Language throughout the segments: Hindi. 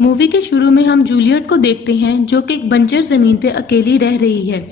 मूवी के शुरू में हम जूलियट को देखते हैं जो कि एक बंजर जमीन पे अकेली रह रही है।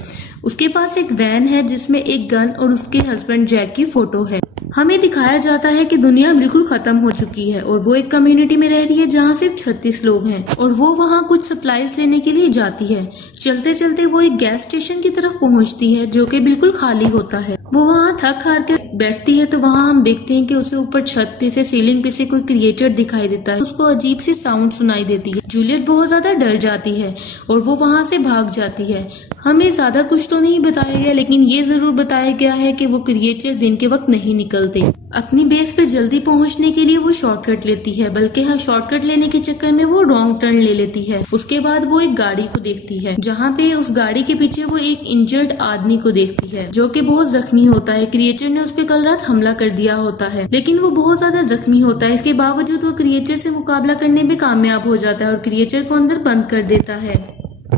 उसके पास एक वैन है जिसमें एक गन और उसके हस्बैंड जैक की फोटो है। हमें दिखाया जाता है कि दुनिया बिल्कुल खत्म हो चुकी है और वो एक कम्युनिटी में रह रही है जहाँ सिर्फ 36 लोग हैं और वो वहाँ कुछ सप्लाईज लेने के लिए जाती है। चलते चलते वो एक गैस स्टेशन की तरफ पहुँचती है जो कि बिल्कुल खाली होता है। वो वहाँ थक हार के बैठती है तो वहाँ हम देखते हैं कि उसे ऊपर छत पे से सीलिंग पे से कोई क्रिएचर दिखाई देता है। उसको अजीब सी साउंड सुनाई देती है। जूलियट बहुत ज्यादा डर जाती है और वो वहाँ से भाग जाती है। हमें ज्यादा कुछ तो नहीं बताया गया लेकिन ये जरूर बताया गया है कि वो क्रिएचर दिन के वक्त नहीं निकलते। अपनी बेस पे जल्दी पहुंचने के लिए वो शॉर्टकट लेती है, बल्कि हाँ शॉर्टकट लेने के चक्कर में वो रॉन्ग टर्न ले लेती है। उसके बाद वो एक गाड़ी को देखती है जहाँ पे उस गाड़ी के पीछे वो एक इंजर्ड आदमी को देखती है जो कि बहुत जख्मी होता है। क्रिएचर ने उस पर कल रात हमला कर दिया होता है लेकिन वो बहुत ज्यादा जख्मी होता है। इसके बावजूद वो क्रिएचर से मुकाबला करने में कामयाब हो जाता है और क्रिएचर को अंदर बंद कर देता है।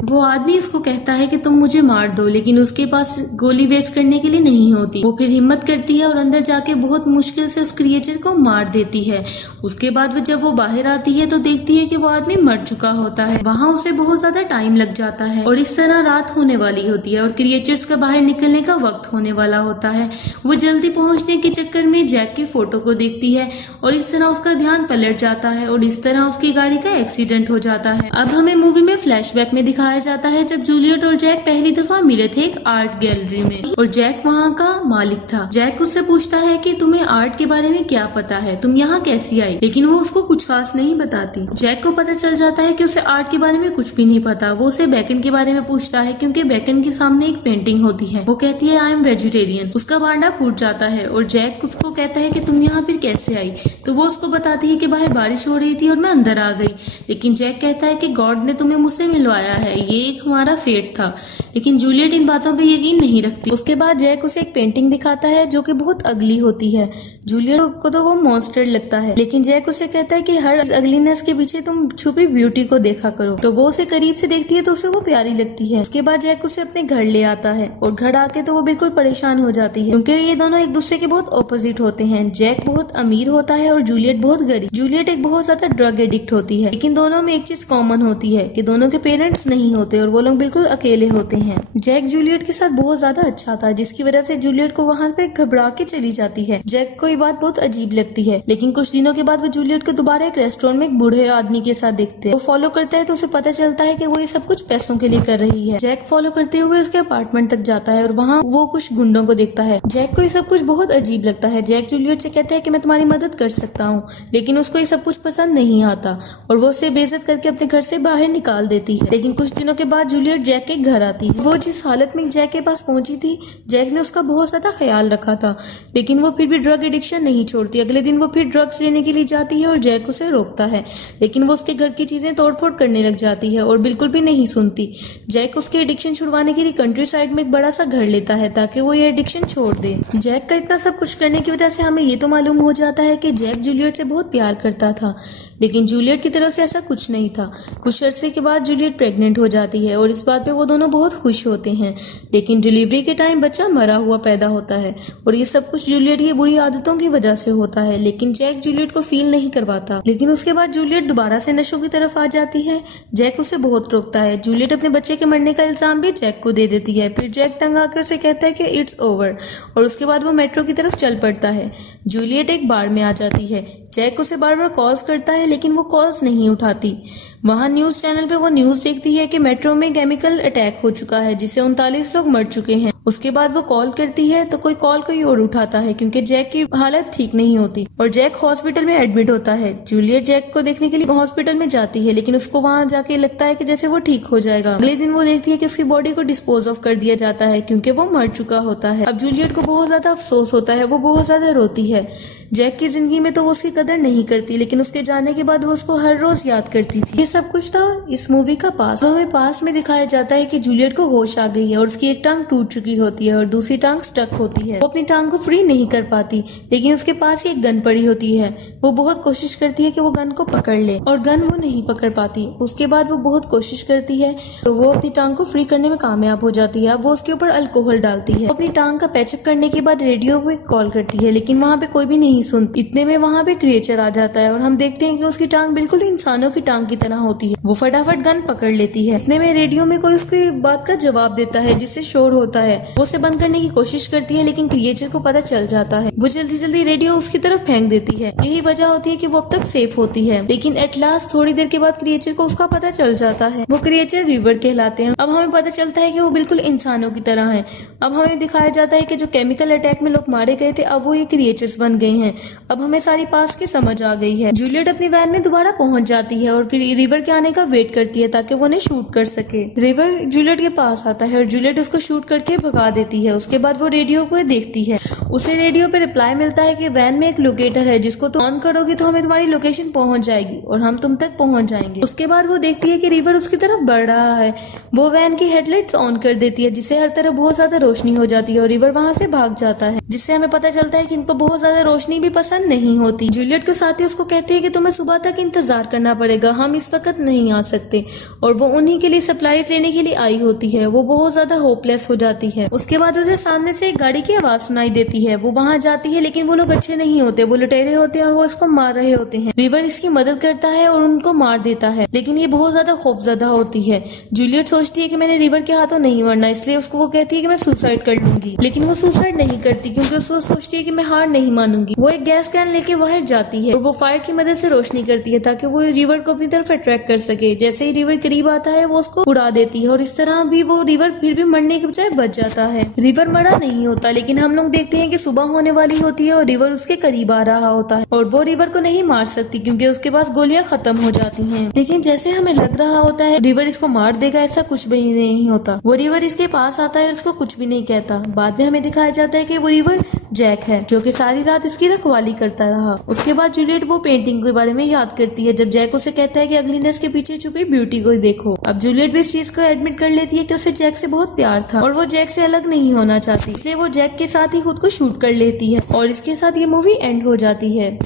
वो आदमी इसको कहता है कि तुम मुझे मार दो, लेकिन उसके पास गोली वेस्ट करने के लिए नहीं होती। वो फिर हिम्मत करती है और अंदर जाके बहुत मुश्किल से उस क्रिएचर को मार देती है। उसके बाद जब वो बाहर आती है तो देखती है कि वो आदमी मर चुका होता है। वहाँ उसे बहुत ज्यादा टाइम लग जाता है और इस तरह रात होने वाली होती है और क्रिएचर्स का बाहर निकलने का वक्त होने वाला होता है। वो जल्दी पहुंचने के चक्कर में जैक की फोटो को देखती है और इस तरह उसका ध्यान पलट जाता है और इस तरह उसकी गाड़ी का एक्सीडेंट हो जाता है। अब हमें मूवी में फ्लैशबैक में दिखाया जाता है जब जूलियट और जैक पहली दफा मिले थे एक आर्ट गैलरी में और जैक वहाँ का मालिक था। जैक उससे पूछता है कि तुम्हें आर्ट के बारे में क्या पता है, तुम यहाँ कैसी आई, लेकिन वो उसको कुछ खास नहीं बताती। जैक को पता चल जाता है कि उसे आर्ट के बारे में कुछ भी नहीं पता। वो उसे बेकन के बारे में पूछता है क्योंकि बेकन के सामने एक पेंटिंग होती है। वो कहती है आई एम वेजिटेरियन। उसका बांडा फूट जाता है और जैक उसको कहता है कि तुम यहाँ फिर कैसे आई, तो वो उसको बताती है कि बाहर बारिश हो रही थी और मैं अंदर आ गई। लेकिन जैक कहता है कि गॉड ने तुम्हें मुझसे मिलवाया है, ये एक हमारा फेट था। लेकिन जूलियट इन बातों पे यकीन नहीं रखती। उसके बाद जैक उसे एक पेंटिंग दिखाता है जो कि बहुत अगली होती है। जूलियट को तो वो मॉन्स्टर लगता है, लेकिन जैक उसे कहता है कि हर अगलीनेस के पीछे तुम छुपी ब्यूटी को देखा करो। तो वो उसे करीब से देखती है तो उसे वो प्यारी लगती है। उसके बाद जैक उसे अपने घर ले आता है और घर आके तो वो बिल्कुल परेशान हो जाती है क्योंकि ये दोनों एक दूसरे के बहुत ऑपोजिट होते हैं। जैक बहुत अमीर होता है और जूलियट बहुत गरीब। जूलियट एक बहुत ज्यादा ड्रग एडिक्ट होती है, लेकिन दोनों में एक चीज कॉमन होती है कि दोनों के पेरेंट्स नहीं होते और वो लोग बिल्कुल अकेले होते हैं। जैक जूलियट के साथ बहुत ज्यादा अच्छा था जिसकी वजह से जूलियट को वहाँ पे घबरा के चली जाती है। जैक को ये बात बहुत अजीब लगती है, लेकिन कुछ दिनों के बाद वो जूलियट को दोबारा एक रेस्टोरेंट में एक बूढ़े आदमी के साथ देखते हैं। वो फॉलो करता है तो उसे पता चलता है कि वो ये सब कुछ पैसों के लिए कर रही है। जैक फॉलो करते हुए उसके अपार्टमेंट तक जाता है और वहाँ वो कुछ गुंडों को देखता है। जैक को ये सब कुछ बहुत अजीब लगता है। जैक जूलियट से कहता है कि मैं तुम्हारी मदद कर सकता हूँ, लेकिन उसको ये सब कुछ पसंद नहीं आता और वो उसे बेइज्जत करके अपने घर से बाहर निकाल देती है। लेकिन कुछ दिनों के बाद जूलियट जैक के घर आती है। वो जिस हालत में जैक के पास पहुंची थी, जैक ने उसका बहुत ज्यादा ख्याल रखा था, लेकिन वो फिर भी ड्रग एडिक्शन नहीं छोड़ती। अगले दिन वो फिर ड्रग्स लेने के लिए जाती है और जैक उसे रोकता है, लेकिन वो उसके घर की चीजें तोड़फोड़ करने लग जाती है और बिल्कुल भी नहीं सुनती। जैक उसके एडिक्शन छुड़वाने के लिए कंट्री साइड में एक बड़ा सा घर लेता है ताकि वो ये एडिक्शन छोड़ दे। जैक का इतना सब कुछ करने की वजह से हमें ये तो मालूम हो जाता है कि जैक जूलियट से बहुत प्यार करता था, लेकिन जूलियट की तरफ से ऐसा कुछ नहीं था। कुछ अरसे के बाद जूलियट प्रेग्नेंट हो जाती है और इस बात पे वो दोनों बहुत खुश होते हैं, लेकिन डिलीवरी के टाइम बच्चा मरा हुआ पैदा होता है और ये सब कुछ जूलियट की बुरी आदतों की वजह से होता है। लेकिन जैक जूलियट को फील नहीं करवाता। लेकिन उसके बाद जूलियट दोबारा से नशों की तरफ आ जाती है। जैक उसे बहुत रोकता है। जूलियट अपने बच्चे के मरने का इल्जाम भी जैक को दे देती है। फिर जैक तंग आकर उसे कहता है कि इट्स ओवर और उसके बाद वो मेट्रो की तरफ चल पड़ता है। जूलियट एक बार में आ जाती है। जैक उसे बार बार कॉल्स करता है लेकिन वो कॉल्स नहीं उठाती। वहाँ न्यूज चैनल पे वो न्यूज देखती है कि मेट्रो में केमिकल अटैक हो चुका है जिससे 39 लोग मर चुके हैं। उसके बाद वो कॉल करती है तो कोई और उठाता है क्योंकि जैक की हालत ठीक नहीं होती और जैक हॉस्पिटल में एडमिट होता है। जूलियट जैक को देखने के लिए हॉस्पिटल में जाती है, लेकिन उसको वहाँ जाके लगता है कि जैसे वो ठीक हो जाएगा। अगले दिन वो देखती है कि उसकी बॉडी को डिस्पोज ऑफ कर दिया जाता है क्योंकि वो मर चुका होता है। अब जूलियट को बहुत ज्यादा अफसोस होता है, वो बहुत ज्यादा रोती है। जैक की जिंदगी में तो वो उसकी कदर नहीं करती, लेकिन उसके जाने के बाद वो उसको हर रोज याद करती थी। ये सब कुछ था इस मूवी का पास। हमें पास में दिखाया जाता है कि जूलियट को होश आ गई है और उसकी एक टांग टूट चुकी होती है और दूसरी टांग स्टक होती है। वो अपनी टांग को फ्री नहीं कर पाती, लेकिन उसके पास ही एक गन पड़ी होती है। वो बहुत कोशिश करती है कि वो गन को पकड़ ले और गन वो नहीं पकड़ पाती। उसके बाद वो बहुत कोशिश करती है तो वो अपनी टांग को फ्री करने में कामयाब हो जाती है। वो उसके ऊपर अल्कोहल डालती है। अपनी टांग का पैचअप करने के बाद रेडियो पे कॉल करती है, लेकिन वहाँ पे कोई भी नहीं सुनती। इतने में वहाँ पे क्रिएचर आ जाता है और हम देखते हैं कि उसकी टांग बिल्कुल इंसानों की टांग की तरह होती है। वो फटाफट गन पकड़ लेती है। इतने में रेडियो में कोई उसकी बात का जवाब देता है जिससे शोर होता है। वो उसे बंद करने की कोशिश करती है, लेकिन क्रिएचर को पता चल जाता है। वो जल्दी जल्दी रेडियो उसकी तरफ फेंक देती है। यही वजह होती है कि वो अब तक सेफ होती है। लेकिन एट लास्ट थोड़ी देर के बाद क्रिएचर को उसका पता चल जाता है। वो क्रिएचर वीवर कहलाते हैं। अब हमें पता चलता है कि वो बिल्कुल इंसानों की तरह है। अब हमें दिखाया जाता है कि जो केमिकल अटैक में लोग मारे गए थे, अब वो ये क्रिएचर्स बन गए हैं। अब हमें सारी पास्ट की समझ आ गई है। जूलियट अपनी वैन में दोबारा पहुंच जाती है और रिवर के आने का वेट करती है ताकि वो उन्हें शूट कर सके। रिवर जूलियट के पास आता है और जूलियट उसको शूट करके भगा देती है। उसके बाद वो रेडियो को देखती है। उसे रेडियो पे रिप्लाई मिलता है कि वैन में एक लोकेटर है जिसको तुम ऑन करोगी तो हमें तुम्हारी लोकेशन पहुंच जाएगी और हम तुम तक पहुंच जाएंगे। उसके बाद वो देखती है कि रिवर उसकी तरफ बढ़ रहा है। वो वैन की हेडलाइट्स ऑन कर देती है जिससे हर तरफ बहुत ज्यादा रोशनी हो जाती है और रिवर वहां से भाग जाता है, जिससे हमें पता चलता है कि इनको बहुत ज्यादा रोशनी भी पसंद नहीं होती। जूलियट के साथी उसको कहते हैं कि तुम्हें सुबह तक इंतजार करना पड़ेगा, हम इस वक्त नहीं आ सकते। और वो उन्हीं के लिए सप्लाईज लेने के लिए आई होती है। वो बहुत ज्यादा होपलेस हो जाती है। उसके बाद उसे सामने से एक गाड़ी की आवाज सुनाई देती है। वो वहां जाती है, लेकिन वो लोग अच्छे नहीं होते, वो लुटेरे होते हैं और वो इसको मार रहे होते हैं। रिवर इसकी मदद करता है और उनको मार देता है, लेकिन ये बहुत ज्यादा खौफजदा होती है। जूलियट सोचती है कि मैंने रिवर के हाथों नहीं मरना, इसलिए उसको वो कहती है कि मैं सुसाइड कर लूंगी, लेकिन वो सुसाइड नहीं करती क्योंकि उसको सोचती है कि मैं हार नहीं मानूंगी। वो एक गैस कैन लेके बाहर जाती है और वो फायर की मदद से रोशनी करती है ताकि वो रिवर को अपनी तरफ अट्रैक्ट कर सके। जैसे ही रिवर करीब आता है वो उसको उड़ा देती है और इस तरह भी वो रिवर फिर भी मरने के बजाय बच जाता है। रिवर मरा नहीं होता, लेकिन हम लोग देखते हैं कि सुबह होने वाली होती है और रिवर उसके करीब आ रहा होता है और वो रिवर को नहीं मार सकती क्योंकि उसके पास गोलियां खत्म हो जाती हैं। लेकिन जैसे हमें लग रहा होता है रिवर इसको मार देगा, ऐसा कुछ भी नहीं होता। वो रिवर इसके पास आता है और इसको कुछ भी नहीं कहता। बाद में हमें दिखाया जाता है कि वो रिवर जैक है जो कि सारी रात इसकी रखवाली करता रहा। उसके बाद जूलियट वो पेंटिंग के बारे में याद करती है जब जैक उसे कहता है कि अगलीनेस के पीछे छुपी ब्यूटी को देखो। अब जूलियट भी इस चीज को एडमिट कर लेती है कि उसे जैक से बहुत प्यार था और वो जैक से अलग नहीं होना चाहती, इसलिए वो जैक के साथ ही खुद को शूट कर लेती है और इसके साथ ये मूवी एंड हो जाती है।